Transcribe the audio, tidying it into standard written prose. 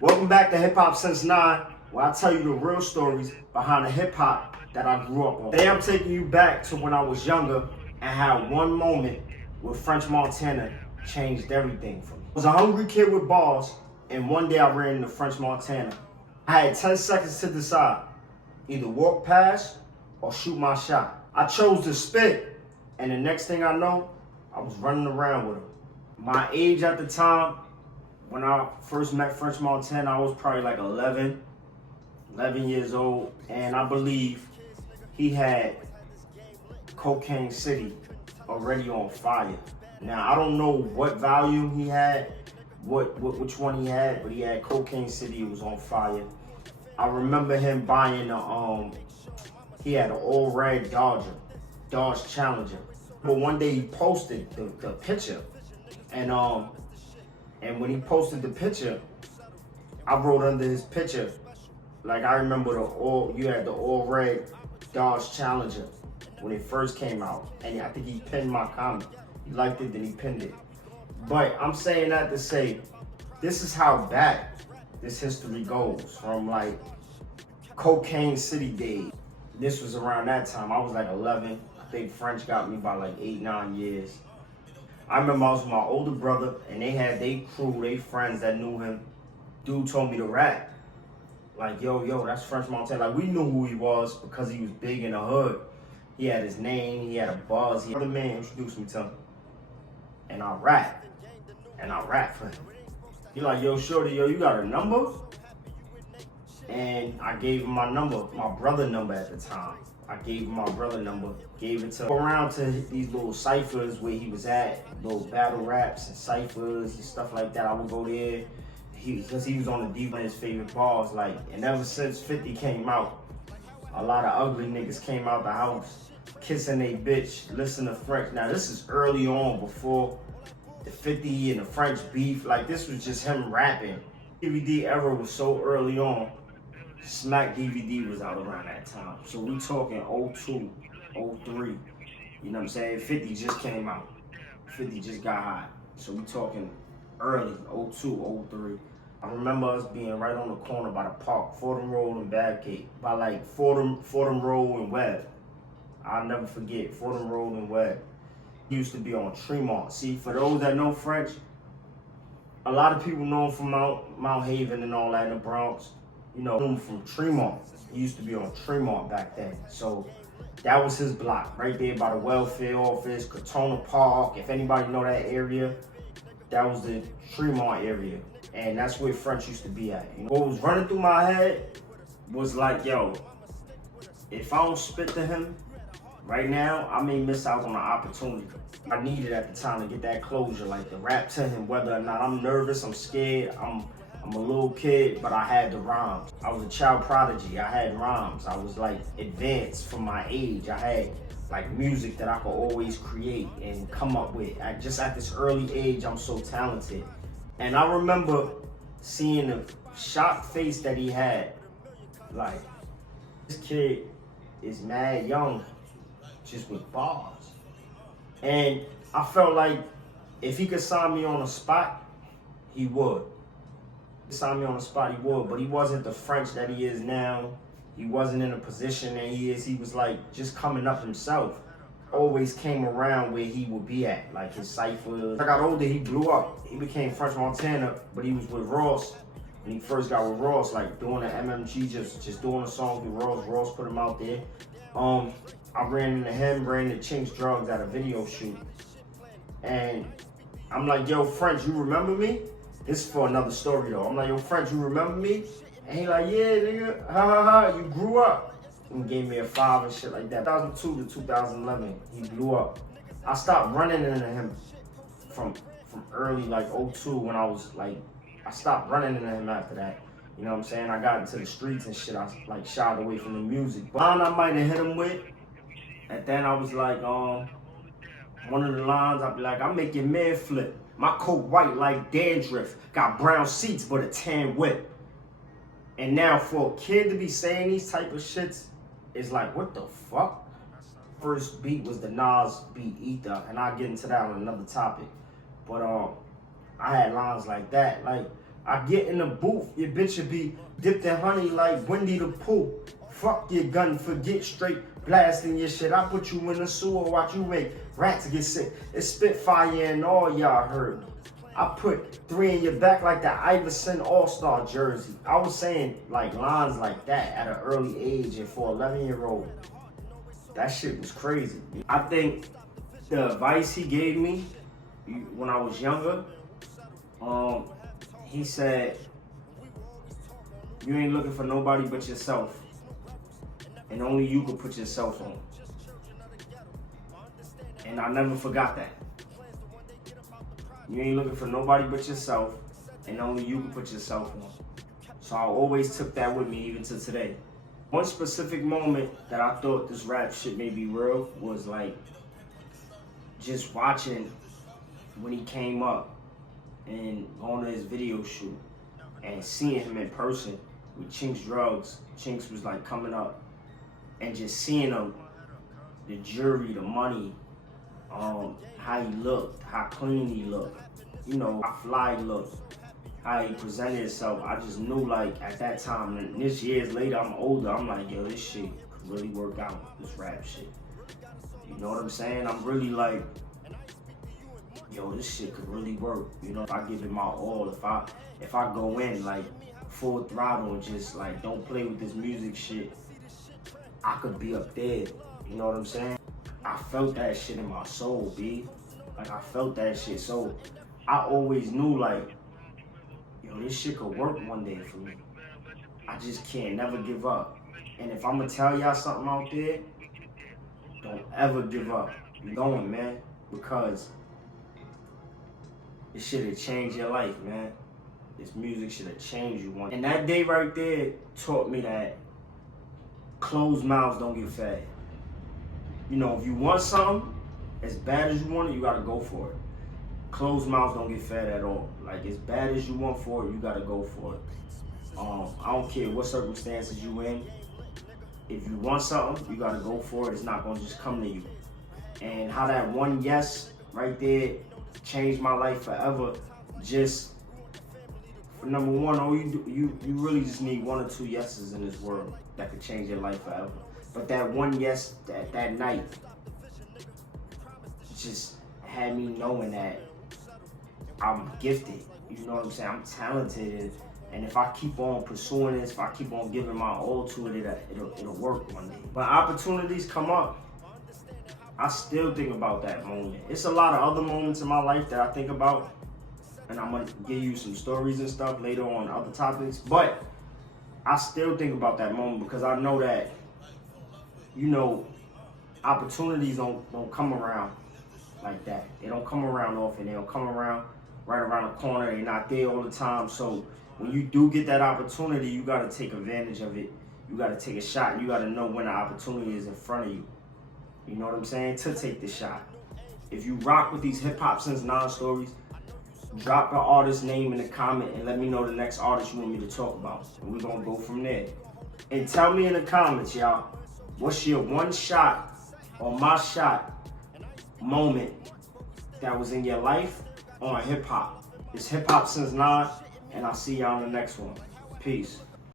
Welcome back to Hip Hop Since 9, where I tell you the real stories behind the hip hop that I grew up on. Today I'm taking you back to when I was younger and how one moment with French Montana changed everything for me. I was a hungry kid with balls, and one day I ran into French Montana. I had 10 seconds to decide, either walk past or shoot my shot. I chose to spit, and the next thing I know, I was running around with him. My age at the time, when I first met French Montana, I was probably like 11 years old, and I believe he had Cocaine City already on fire. Now, I don't know what volume he had, which one he had, but he had Cocaine City, it was on fire. I remember him buying he had an all red Dodge Challenger. But one day he posted the picture, and when he posted the picture, I wrote under his picture, like I remember you had the all red Dodge Challenger when it first came out. And I think he pinned my comment. He liked it, then he pinned it. But I'm saying that to say, this is how back this history goes from like Cocaine City days. This was around that time. I was like 11. I think French got me by like 8, 9 years. I remember I was with my older brother, and they had their crew, they friends that knew him. Dude told me to rap. Like, yo, that's French Montana. Like, we knew who he was because he was big in the hood. He had his name, he had a buzz. The other man introduced me to him. And I rap. And I rap for him. He like, yo, shorty, you got a number? And I gave him my number, my brother number at the time. I gave him my brother number, gave it to him. Around to these little ciphers where he was at, little battle raps and ciphers and stuff like that. I would go there, because he was on the deepened his favorite bars. Like, and ever since 50 came out, a lot of ugly niggas came out the house, kissing they bitch, listen to French. Now this is early on, before the 50 and the French beef. Like, this was just him rapping. DVD era was so early on. Smack DVD was out around that time. So we talking 02, 03. You know what I'm saying? 50 just came out. 50 just got hot. So we talking early, 02, 03. I remember us being right on the corner by the park, Fordham Road and Babgate. By like Fordham Road and Webb. I'll never forget, Fordham Road and Webb. He used to be on Tremont. See, for those that know French, a lot of people know him from Mount Haven and all that in the Bronx. You know him from Tremont. He used to be on Tremont back then. So that was his block, right there by the welfare office, Katona Park. If anybody know that area, that was the Tremont area. And that's where French used to be at. You know, what was running through my head was like, yo, if I don't spit to him right now, I may miss out on an opportunity. I needed at the time to get that closure, like to rap to him, whether or not I'm nervous, I'm scared, I'm a little kid, but I had the rhymes. I was a child prodigy. I had rhymes. I was like advanced for my age. I had like music that I could always create and come up with. Just at this early age, I'm so talented. And I remember seeing the shocked face that he had. Like, this kid is mad young, just with bars. And I felt like if he could sign me on the spot, he would. Sign me on the spot, he would, but he wasn't the French that he is now. He wasn't in a position that he is. He was like just coming up himself. Always came around where he would be at, like his ciphers. As I got older, he blew up. He became French Montana, but he was with Ross. When he first got with Ross, like doing the MMG, just doing a song with Ross. Ross put him out there. I ran into him, ran into Chinks Drugs at a video shoot. And I'm like, yo, French, you remember me? This is for another story though. I'm like, yo, French, you remember me? And he like, yeah, nigga, ha, you grew up. And gave me a 5 and shit like that. 2002 to 2011, he blew up. I stopped running into him from early like 02 when I was like, I stopped running into him after that. You know what I'm saying? I got into the streets and shit. I like shied away from the music. But I might have hit him with, and then I was like, one of the lines, I'd be like, I make your man flip. My coat white like dandruff, got brown seats but a tan whip. And now for a kid to be saying these type of shits, it's like, what the fuck? First beat was the Nas beat Ether, and I'll get into that on another topic. But I had lines like that. Like, I get in the booth, your bitch should be dipped in honey like Winnie the Pooh. Fuck your gun, forget straight blasting your shit. I put you in the sewer, watch you make rats get sick. It's Spitfire and all, y'all heard me. I put 3 in your back like the Iverson All-Star jersey. I was saying like lines like that at an early age, and for 11-year-old, that shit was crazy. I think the advice he gave me when I was younger, he said, you ain't looking for nobody but yourself. And only you can put yourself on. And I never forgot that. You ain't looking for nobody but yourself, and only you can put yourself on. So I always took that with me even to today. One specific moment that I thought this rap shit may be real was like just watching when he came up and going to his video shoot and seeing him in person with Chink's Drugs. Chink's was like coming up, and just seeing him, the jewelry, the money, how he looked, how clean he looked, you know, how fly he looked, how he presented himself. I just knew, like, at that time, and this years later, I'm older, I'm like, yo, this shit could really work out, this rap shit. You know what I'm saying? I'm really like, yo, this shit could really work. You know, if I give it my all, if I go in, like, full throttle and just, like, don't play with this music shit, I could be up there. You know what I'm saying? I felt that shit in my soul, B. Like, I felt that shit. So I always knew, like, yo, this shit could work one day for me. I just can't never give up. And if I'm gonna tell y'all something out there, don't ever give up. You're going, man, because this shit have changed your life, man. This music should have changed you one. And that day right there taught me that closed mouths don't get fed. You know, if you want something as bad as you want it, you gotta go for it. Closed mouths don't get fed at all. Like, as bad as you want for it, you gotta go for it. I don't care what circumstances you in. If you want something, you gotta go for it. It's not gonna just come to you. And how that one yes right there changed my life forever. Just for number one, all you do, you really just need 1 or 2 yeses in this world that could change your life forever. But that one yes that night just had me knowing that I'm gifted. You know what I'm saying? I'm talented, and if I keep on pursuing this, if I keep on giving my all to it, it'll work one day. When opportunities come up, I still think about that moment. It's a lot of other moments in my life that I think about, and I'm gonna give you some stories and stuff later on other topics, but I still think about that moment because I know that, you know, opportunities don't come around like that. They don't come around often. They don't come around right around the corner. They're not there all the time. So when you do get that opportunity, you gotta take advantage of it. You gotta take a shot, and you gotta know when the opportunity is in front of you. You know what I'm saying? To take the shot. If you rock with these hip hop since 9 stories, drop the artist's name in the comment and let me know the next artist you want me to talk about. And we're gonna go from there. And tell me in the comments, y'all, what's your one shot or my shot moment that was in your life on hip hop? It's hip hop since 9, and I'll see y'all on the next one. Peace.